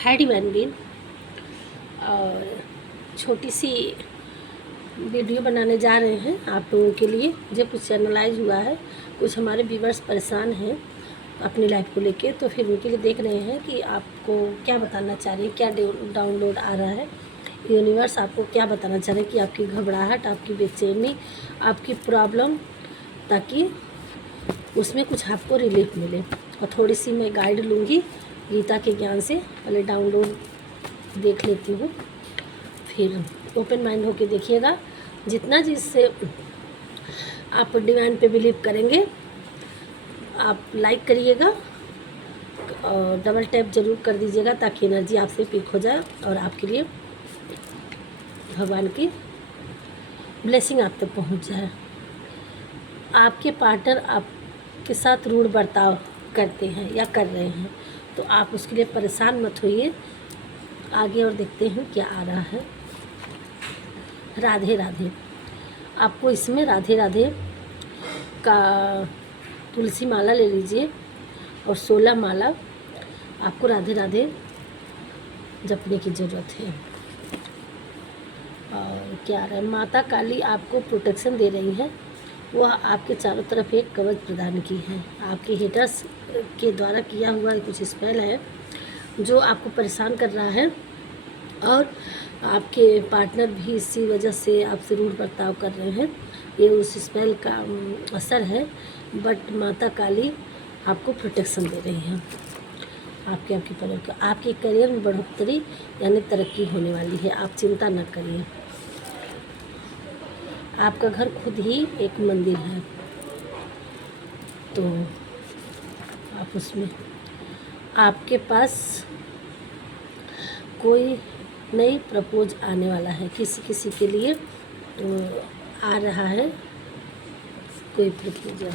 Hi divine been. और छोटी सी video बनाने जा रहे हैं आप लोगों के लिए। मुझे कुछ एनालाइज हुआ है, कुछ हमारे व्यूवर्स परेशान हैं अपनी लाइफ को लेके, तो फिर उनके लिए देख रहे हैं कि आपको क्या बताना चाह रहे हैं, क्या डाउनलोड आ रहा है, यूनिवर्स आपको क्या बताना चाह रहे हैं कि आपकी घबराहट, आपकी बेचैनी, आपकी प्रॉब्लम, ताकि उसमें कुछ आपको रिलीफ मिले। और थोड़ी सी मैं गाइड लूँगी गीता के ज्ञान से। पहले डाउनलोड देख लेती हूँ, फिर ओपन माइंड होके देखिएगा। जितना जिससे आप डिवाइन पे बिलीव करेंगे, आप लाइक करिएगा और डबल टैप ज़रूर कर दीजिएगा ताकि एनर्जी आपसे पिक हो जाए और आपके लिए भगवान की ब्लेसिंग आप तक पहुंच जाए। आपके पार्टनर आपके साथ रूढ़ बर्ताव करते हैं या कर रहे हैं, तो आप उसके लिए परेशान मत होइए। आगे और देखते हैं क्या आ रहा है। राधे राधे। आपको इसमें राधे राधे का तुलसी माला ले लीजिए और 16 माला आपको राधे राधे जपने की ज़रूरत है। और क्या रहा है, माता काली आपको प्रोटेक्शन दे रही है। वह आपके चारों तरफ एक कवच प्रदान की है। आपके हेटर्स के द्वारा किया हुआ कुछ स्पेल है जो आपको परेशान कर रहा है, और आपके पार्टनर भी इसी वजह से आपसे रूढ़ बर्ताव कर रहे हैं। ये उस स्पेल का असर है, बट माता काली आपको प्रोटेक्शन दे रही है। आपके करियर में बढ़ोतरी यानी तरक्की होने वाली है। आप चिंता न करिए। आपका घर खुद ही एक मंदिर है, तो आप उसमें आपके पास कोई नई प्रपोज आने वाला है। किसी के लिए आ रहा है कोई प्रपोजल।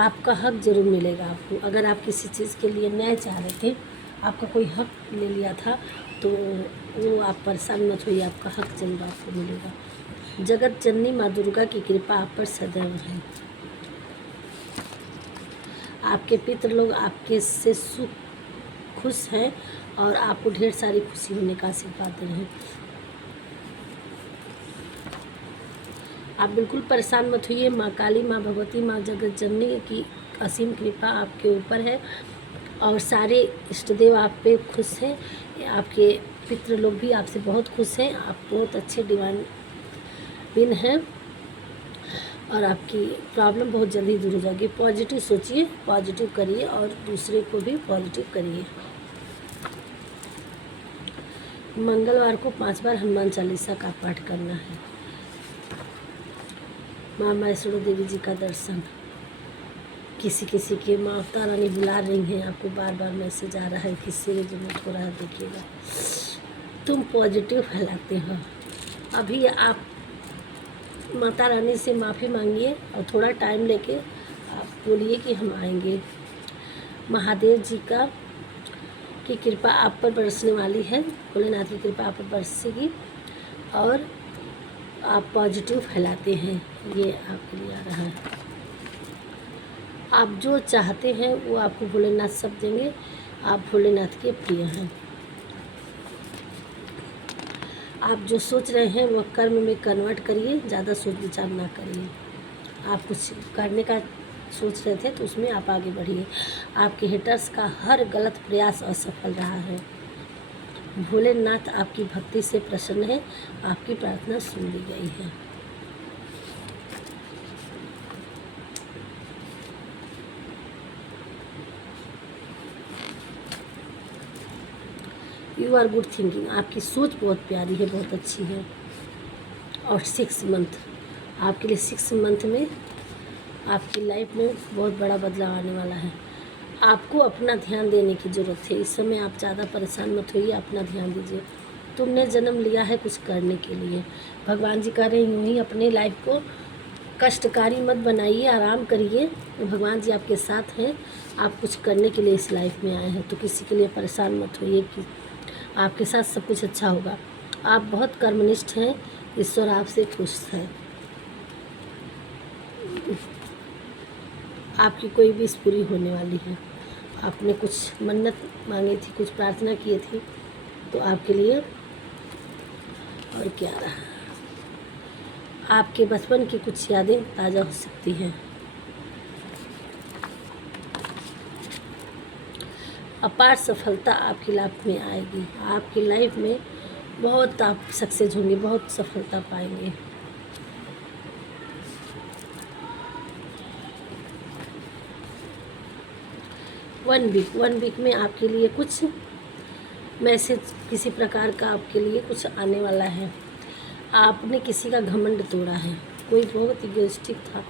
आपका हक ज़रूर मिलेगा आपको। अगर आप किसी चीज़ के लिए न्याय चाह रहे थे, आपका कोई हक ले लिया था, तो वो आप परेशान मत होइए, आपका हक ज़रूर आपको मिलेगा। जगत जननी माँ दुर्गा की कृपा आप पर सदैव है। आपके पितृ लोग आपके से खुश हैं और आपको ढेर सारी खुशी होने का आशीर्वाद दे रहे हैं। आप बिल्कुल परेशान मत होइए। माँ काली, माँ भगवती, माँ जगत जननी की असीम कृपा आपके ऊपर है और सारे इष्टदेव आप पे खुश हैं। आपके पितृ लोग भी आपसे बहुत खुश हैं। आप बहुत अच्छे डिवाइन बीन हैं और आपकी प्रॉब्लम बहुत जल्दी दूर हो जाएगी। पॉजिटिव सोचिए, पॉजिटिव करिए और दूसरे को भी पॉजिटिव करिए। मंगलवार को 5 बार हनुमान चालीसा का पाठ करना है। माँ वैष्णो देवी जी का दर्शन। किसी के माता रानी बुला रही हैं आपको, बार बार मैसेज आ रहा है, किसी की जरूरत हो रहा है। देखिएगा, तुम पॉजिटिव फैलाते हो। अभी आप माता रानी से माफ़ी मांगिए और थोड़ा टाइम लेके आप बोलिए कि हम आएंगे। महादेव जी की कृपा आप पर बरसने वाली है। भोलेनाथ की कृपा आप पर बरसेगी और आप पॉजिटिव फैलाते हैं। ये आपके लिए आ रहा है। आप जो चाहते हैं वो आपको भोलेनाथ सब देंगे। आप भोलेनाथ के प्रिय हैं। आप जो सोच रहे हैं वो कर्म में कन्वर्ट करिए, ज़्यादा सोच विचार ना करिए। आप कुछ करने का सोच रहे थे तो उसमें आप आगे बढ़िए। आपके हेटर्स का हर गलत प्रयास असफल रहा है। भोलेनाथ आपकी भक्ति से प्रसन्न है, आपकी प्रार्थना सुन ली गई है। You are good thinking. आपकी सोच बहुत प्यारी है, बहुत अच्छी है। और 6 मंथ आपके लिए, 6 मंथ में आपकी लाइफ में बहुत बड़ा बदलाव आने वाला है। आपको अपना ध्यान देने की ज़रूरत है। इस समय आप ज़्यादा परेशान मत होइए, अपना ध्यान दीजिए। तुमने जन्म लिया है कुछ करने के लिए। भगवान जी कह रहे हैं यूँ ही अपने लाइफ को कष्टकारी मत बनाइए, आराम करिए। भगवान जी आपके साथ हैं। आप कुछ करने के लिए इस लाइफ में आए हैं, तो किसी के लिए परेशान मत होइए कि आपके साथ सब कुछ अच्छा होगा। आप बहुत कर्मनिष्ठ हैं, ईश्वर आपसे खुश है। आपकी कोई विश पूरी होने वाली है आपने कुछ मन्नत मांगी थी, कुछ प्रार्थना की थी, तो आपके लिए और क्या रहा, आपके बचपन की कुछ यादें ताज़ा हो सकती हैं। अपार सफलता आपकी लाइफ में आएगी, आपकी लाइफ में बहुत आप सक्सेस होंगे, बहुत सफलता पाएंगे। वन वीक में आपके लिए कुछ मैसेज किसी प्रकार का आपके लिए कुछ आने वाला है। आपने किसी का घमंड तोड़ा है, कोई बहुत इगोइस्टिक था,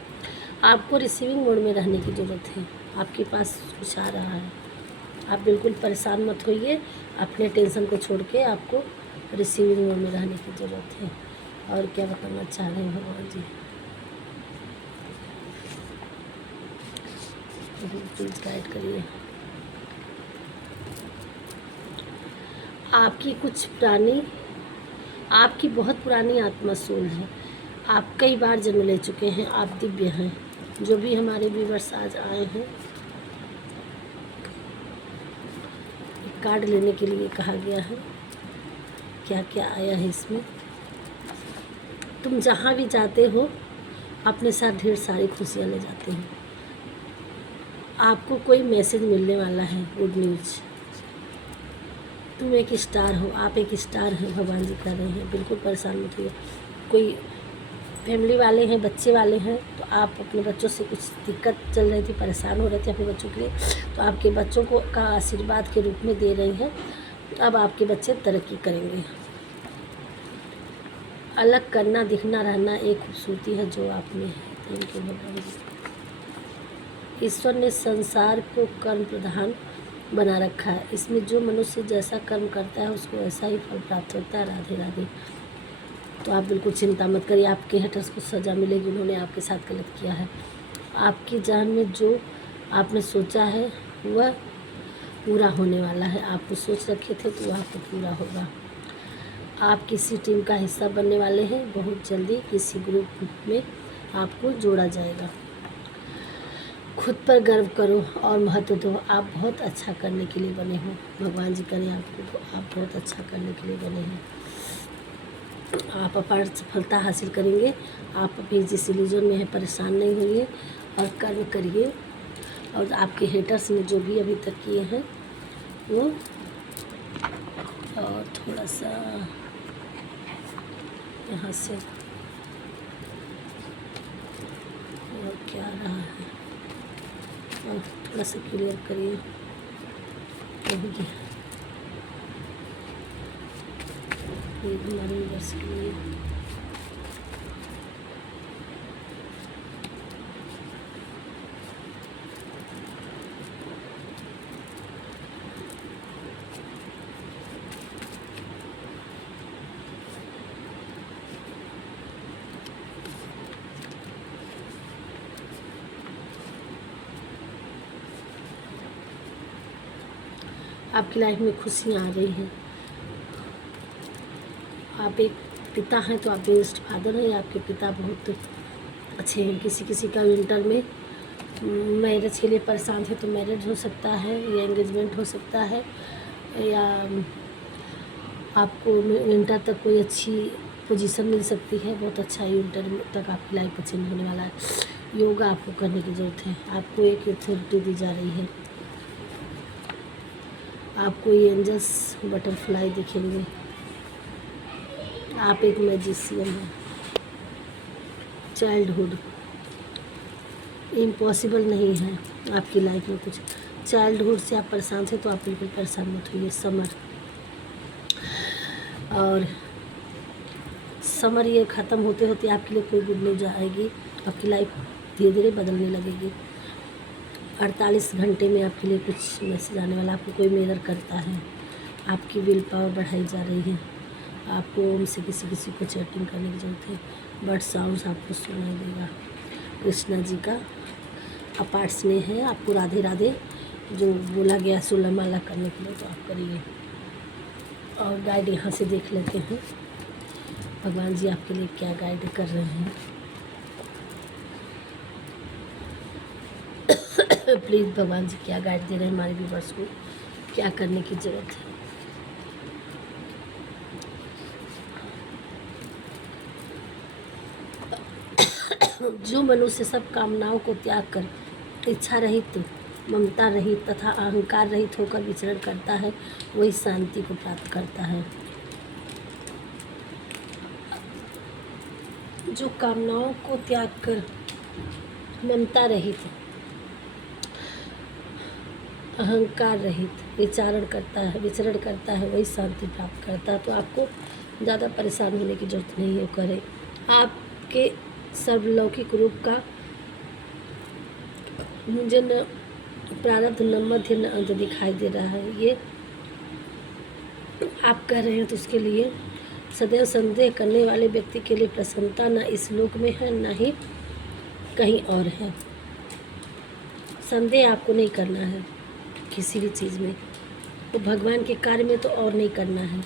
आपको रिसीविंग मोड में रहने की ज़रूरत है। आपके पास कुछ आ रहा है, आप बिल्कुल परेशान मत होइए, अपने टेंशन को छोड़ के आपको रिसीविंग मोड में रहने की ज़रूरत है। और क्या बताना चाह रहे हैं भगवान जी, प्लीज़ गाइड करिए। आपकी बहुत पुरानी आत्मा सोल है, आप कई बार जन्म ले चुके हैं, आप दिव्य हैं। जो भी हमारे व्यूअर्स आज आए हैं, कार्ड लेने के लिए कहा गया है, क्या क्या आया है इसमें। तुम जहाँ भी जाते हो अपने साथ ढेर सारी खुशियाँ ले जाते हो। आपको कोई मैसेज मिलने वाला है, गुड न्यूज़। तुम एक स्टार हो, आप एक स्टार हैं, भगवान जी कर रहे हैं, बिल्कुल परेशान मत होइए। कोई फैमिली वाले हैं, बच्चे वाले हैं, तो आप अपने बच्चों से कुछ दिक्कत चल रही थी, परेशान हो रहे थे अपने बच्चों के लिए, तो आपके बच्चों को का आशीर्वाद के रूप में दे रही हैं। अब आपके बच्चे तरक्की करेंगे। अलग करना, दिखना, रहना एक खूबसूरती है जो आप में है। थैंक यू भगवान जी। ईश्वर ने संसार को कर्म प्रधान बना रखा है, इसमें जो मनुष्य जैसा कर्म करता है उसको ऐसा ही फल प्राप्त होता है। राधे राधे। तो आप बिल्कुल चिंता मत करिए, आपके हेटर्स को सज़ा मिलेगी, उन्होंने आपके साथ गलत किया है। आपकी जान में जो आपने सोचा है वह पूरा होने वाला है। आप कुछ सोच रखे थे तो वह आपको पूरा होगा। आप किसी टीम का हिस्सा बनने वाले हैं, बहुत जल्दी किसी ग्रुप में आपको जोड़ा जाएगा। खुद पर गर्व करो और महत्व दो, आप बहुत अच्छा करने के लिए बने हो। भगवान जी करें आपको, आप बहुत अच्छा करने के लिए बने हैं। आप अपार सफलता हासिल करेंगे। आप अभी जिस इल्यूजन में है परेशान नहीं होइए और कर्म करिए। और आपके हेटर्स ने जो भी अभी तक किए हैं वो, और थोड़ा सा यहाँ से और क्या रहा है, और थोड़ा सा क्लियर करिए। ये हमारे व्यूअर्स के लिए आपकी लाइफ में खुशियाँ आ रही हैं। आप एक पिता हैं तो आप बेस्ट फादर हैं। आपके पिता बहुत अच्छे हैं। किसी का विंटर में मैरिज के लिए परेशान थे तो मैरिज हो सकता है, या एंगेजमेंट हो सकता है, या आपको विंटर तक कोई अच्छी पोजीशन मिल सकती है। बहुत अच्छा विंटर तक आपकी लाइफ का चेंज होने वाला है। योगा आपको करने की ज़रूरत है। आपको एक अथॉरिटी दी जा रही है। आपको ये एंजल्स बटरफ्लाई दिखेंगे। आप एक मैजिशियन हैं। चाइल्डहुड इम्पॉसिबल नहीं है आपकी लाइफ में कुछ। चाइल्डहुड से आप परेशान थे तो आप बिल्कुल परेशान मत होइए। समर ये ख़त्म होते होते आपके लिए कोई गुड न्यूज आएगी। आपकी लाइफ धीरे धीरे बदलने लगेगी। 48 घंटे में आपके लिए कुछ मैसेज आने वाला। आपको कोई मिरर करता है। आपकी विल पावर बढ़ाई जा रही है। आपको ओम से किसी को चैटिंग करने की ज़रूरत है। बर्ड साउंड्स आपको सुनाई देगा। कृष्णा जी का अपार स्नेह है आपको। राधे राधे। जो बोला गया 16 माला करने के लिए तो आप करिए। और गाइड यहाँ से देख लेते हैं भगवान जी आपके लिए क्या गाइड कर रहे हैं। प्लीज़ भगवान जी क्या गाइड दे रहे हैं हमारे व्यूवर्स को, क्या करने की ज़रूरत है। जो मनुष्य सब कामनाओं को त्याग कर इच्छा रहित, ममता रहित तथा अहंकार रहित होकर विचरण करता है, वही शांति को प्राप्त करता है। जो कामनाओं को त्याग कर ममता रहित, अहंकार रहित विचरण करता है वही शांति प्राप्त करता है। तो आपको ज़्यादा परेशान होने की जरूरत नहीं है। करें आपके सर्वलौकिक रूप का मुझे न प्रारब्ध न मध्य न अंत दिखाई दे रहा है। ये आप कह रहे हैं तो उसके लिए सदैव संदेह करने वाले व्यक्ति के लिए प्रसन्नता न इस लोक में है न ही कहीं और है। संदेह आपको नहीं करना है किसी भी चीज़ में, तो भगवान के कार्य में तो और नहीं करना है।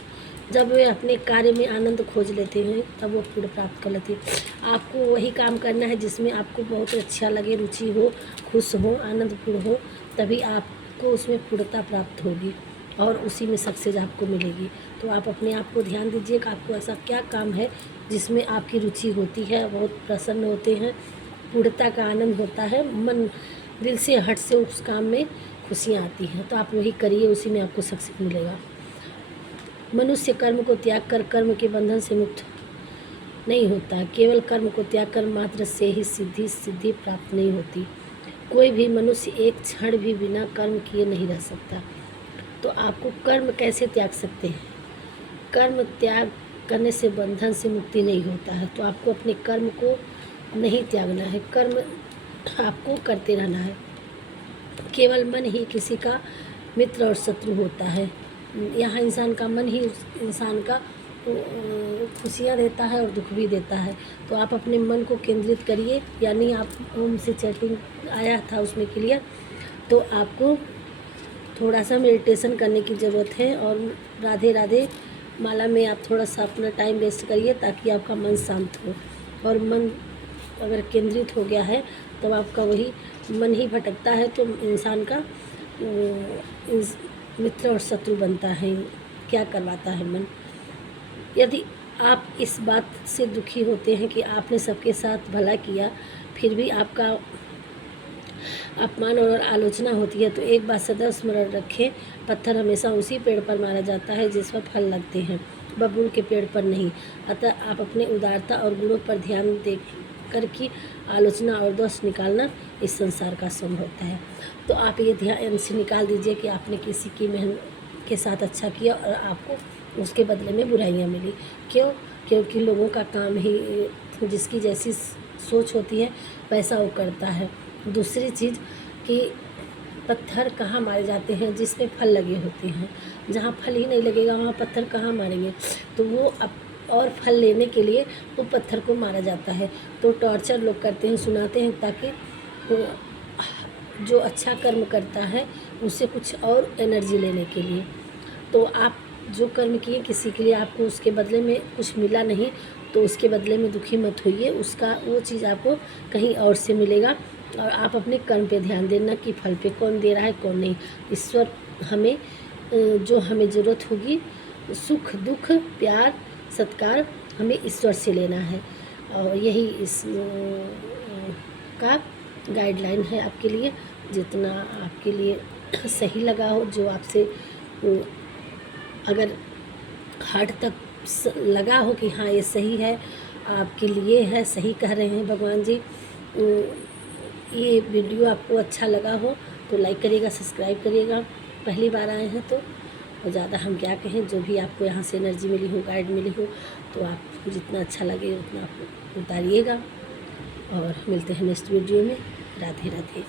जब वे अपने कार्य में आनंद खोज लेते हैं तब वो पूर्ण प्राप्त कर लेते हैं। आपको वही काम करना है जिसमें आपको बहुत अच्छा लगे, रुचि हो, खुश हो, आनंदपूर्ण हो, तभी आपको उसमें पूर्णता प्राप्त होगी और उसी में सक्सेस आपको मिलेगी। तो आप अपने आप को ध्यान दीजिए कि आपको ऐसा क्या काम है जिसमें आपकी रुचि होती है, बहुत प्रसन्न होते हैं, पूर्णता का आनंद होता है, मन दिल से हट से उस काम में खुशियाँ आती हैं। तो आप वही करिए, उसी में आपको सक्सेस मिलेगा। मनुष्य कर्म को त्याग कर कर्म के बंधन से मुक्त नहीं होता। केवल कर्म को त्याग कर मात्र से ही सिद्धि प्राप्त नहीं होती। कोई भी मनुष्य एक क्षण भी बिना कर्म किए नहीं रह सकता। तो आपको कर्म कैसे त्याग सकते हैं? कर्म त्याग करने से बंधन से मुक्ति नहीं होता है। तो आपको अपने कर्म को नहीं त्यागना है, कर्म आपको करते रहना है। केवल मन ही किसी का मित्र और शत्रु होता है। यहाँ इंसान का मन ही इंसान का खुशियाँ देता है और दुख भी देता है। तो आप अपने मन को केंद्रित करिए, यानी आप ओम से चैटिंग आया था उसमें क्लियर, तो आपको थोड़ा सा मेडिटेशन करने की ज़रूरत है। और राधे राधे माला में आप थोड़ा सा अपना टाइम वेस्ट करिए ताकि आपका मन शांत हो। और मन अगर केंद्रित हो गया है तब आपका वही मन ही भटकता है तो इंसान का मित्र और शत्रु बनता है, क्या करवाता है मन। यदि आप इस बात से दुखी होते हैं कि आपने सबके साथ भला किया फिर भी आपका अपमान और आलोचना होती है, तो एक बात सदैव स्मरण रखें, पत्थर हमेशा उसी पेड़ पर मारा जाता है जिस पर फल लगते हैं, बबूल के पेड़ पर नहीं। अतः आप अपने उदारता और गुणों पर ध्यान दे कर की आलोचना और दोष निकालना इस संसार का श्रम होता है। तो आप ये ध्यान से निकाल दीजिए कि आपने किसी की मेहनत के साथ अच्छा किया और आपको उसके बदले में बुराइयां मिली। क्यों? क्योंकि लोगों का काम ही, जिसकी जैसी सोच होती है वैसा वो करता है। दूसरी चीज़ कि पत्थर कहाँ मारे जाते हैं? जिसमें फल लगे होते हैं। जहाँ फल ही नहीं लगेगा वहाँ पत्थर कहाँ मारेंगे? तो वो और फल लेने के लिए वो पत्थर को मारा जाता है। तो टॉर्चर लोग करते हैं, सुनाते हैं, ताकि जो अच्छा कर्म करता है उससे कुछ और एनर्जी लेने के लिए। तो आप जो कर्म किए किसी के लिए, आपको उसके बदले में कुछ मिला नहीं, तो उसके बदले में दुखी मत होइए। उसका वो चीज़ आपको कहीं और से मिलेगा। और आप अपने कर्म पे ध्यान देना कि फल पे कौन दे रहा है कौन नहीं। ईश्वर हमें जो हमें ज़रूरत होगी, सुख दुख प्यार सत्कार, हमें ईश्वर से लेना है। और यही इस का गाइडलाइन है आपके लिए। जितना आपके लिए सही लगा हो, जो आपसे अगर हार्ट तक लगा हो कि हाँ ये सही है, आपके लिए है, सही कह रहे हैं भगवान जी, ये वीडियो आपको अच्छा लगा हो तो लाइक करिएगा, सब्सक्राइब करिएगा। पहली बार आए हैं तो ज़्यादा हम क्या कहें, जो भी आपको यहाँ से एनर्जी मिली हो, गाइड मिली हो, तो आप जितना अच्छा लगे उतना आप उतारिएगा। और मिलते हैं नेक्स्ट वीडियो में। राधे राधे।